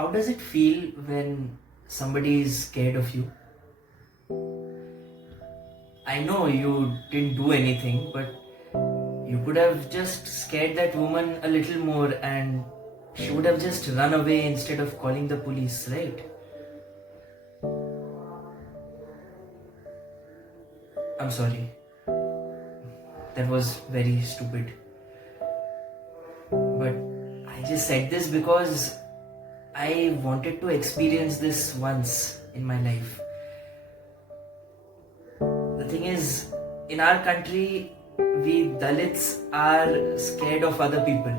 how does it feel when somebody is scared of you? I know you didn't do anything, but you could have just scared that woman a little more and she would have just run away instead of calling the police, right? I'm sorry. That was very stupid. But I just said this because I wanted to experience this once in my life. The thing is, in our country, we Dalits are scared of other people.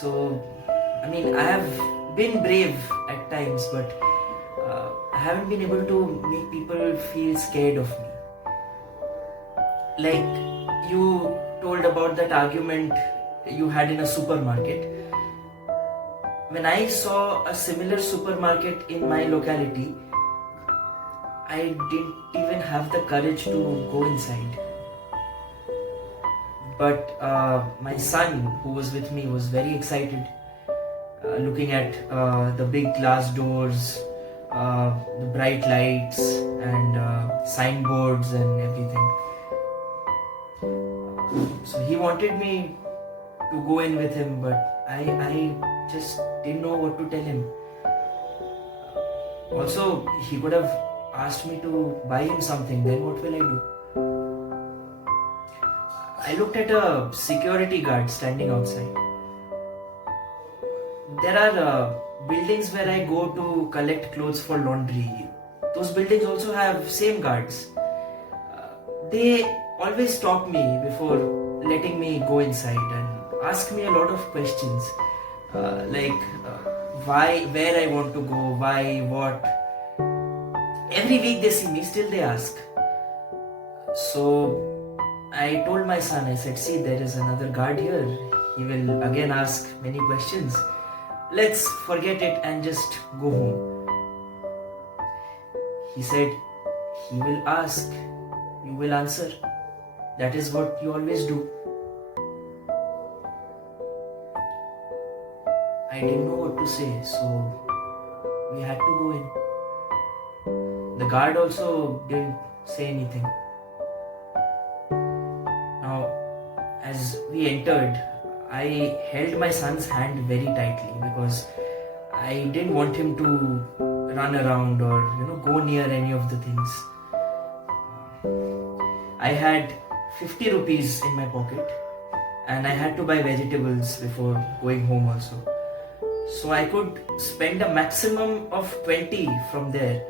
So, I have been brave at times, but I haven't been able to make people feel scared of me. Like you told about that argument you had in a supermarket. When I saw a similar supermarket in my locality, I didn't even have the courage to go inside. But my son, who was with me, was very excited, looking at the big glass doors, the bright lights, and signboards and everything. So he wanted me to go in with him, but I just didn't know what to tell him. Also, he could have asked me to buy him something, then what will I do? I looked at a security guard standing outside. There are buildings where I go to collect clothes for laundry. Those buildings also have same guards. They always stop me before letting me go inside and ask me a lot of questions, why, where I want to go, why, what. Every week they see me, still they ask. So I told my son, I said, see, there is another guard here. He will again ask many questions. Let's forget it and just go home. He said, he will ask, you will answer. That is what you always do. I didn't know what to say, so we had to go in. The guard also didn't say anything. Now, as we entered, I held my son's hand very tightly because I didn't want him to run around or go near any of the things. I had 50 rupees in my pocket and I had to buy vegetables before going home also. So I could spend a maximum of 20 from there.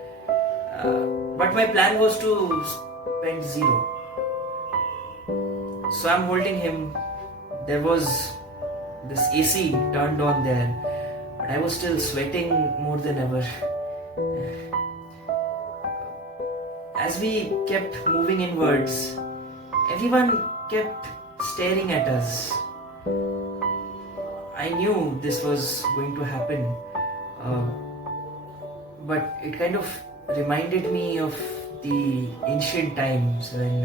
But my plan was to spend 0. So I'm holding him. There was this AC turned on there, but I was still sweating more than ever. As we kept moving inwards, everyone kept staring at us. I knew this was going to happen, but it kind of reminded me of the ancient times when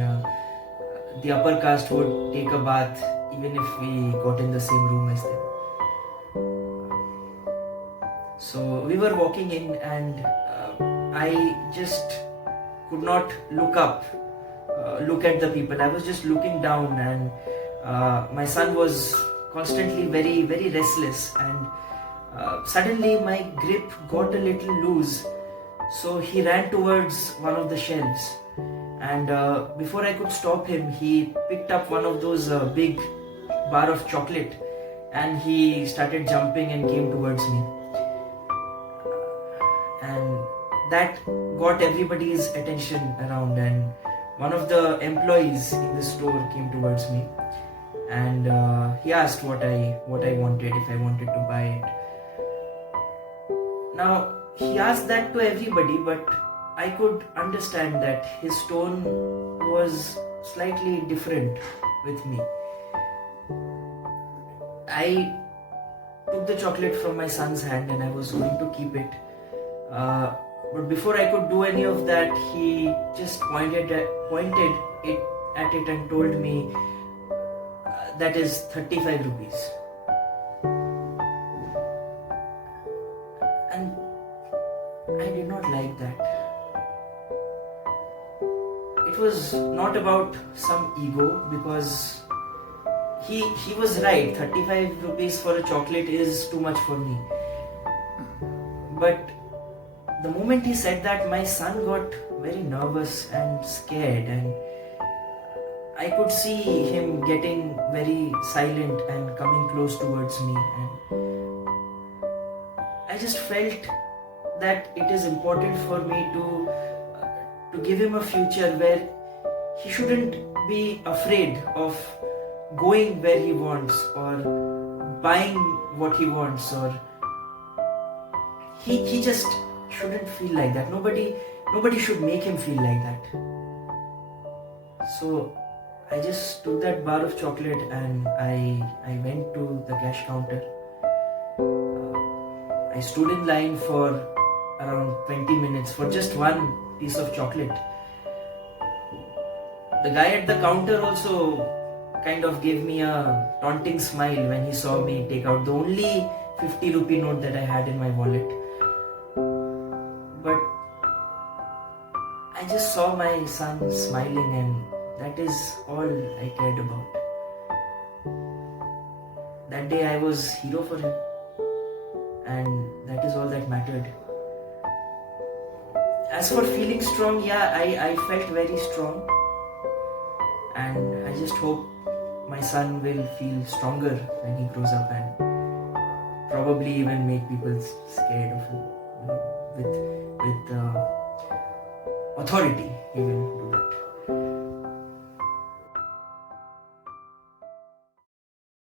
the upper caste would take a bath even if we got in the same room as them. So we were walking in and I just could not look up, look at the people. I was just looking down and my son was constantly very, very restless, and suddenly my grip got a little loose. So he ran towards one of the shelves, and before I could stop him, he picked up one of those big bar of chocolate and he started jumping and came towards me. And that got everybody's attention around, and one of the employees in the store came towards me and he asked what I wanted, if I wanted to buy it. Now, he asked that to everybody, but I could understand that his tone was slightly different with me. I took the chocolate from my son's hand and I was going to keep it. But before I could do any of that, he just pointed it at it and told me, that is 35 rupees. And I did not like that. It was not about some ego, because he was right. 35 rupees for a chocolate is too much for me. But the moment he said that, my son got very nervous and scared, and I could see him getting very silent and coming close towards me, and I just felt that it is important for me to give him a future where he shouldn't be afraid of going where he wants or buying what he wants, or he just shouldn't feel like that. Nobody should make him feel like that. So I just took that bar of chocolate and I went to the cash counter. I stood in line for around 20 minutes for just one piece of chocolate. The guy at the counter also kind of gave me a taunting smile when he saw me take out the only 50 rupee note that I had in my wallet. But I just saw my son smiling, and that is all I cared about. That day I was hero for him, and that is all that mattered. As for feeling strong, yeah, I felt very strong, and I just hope my son will feel stronger when he grows up and probably even make people scared of him. With authority, he will do that.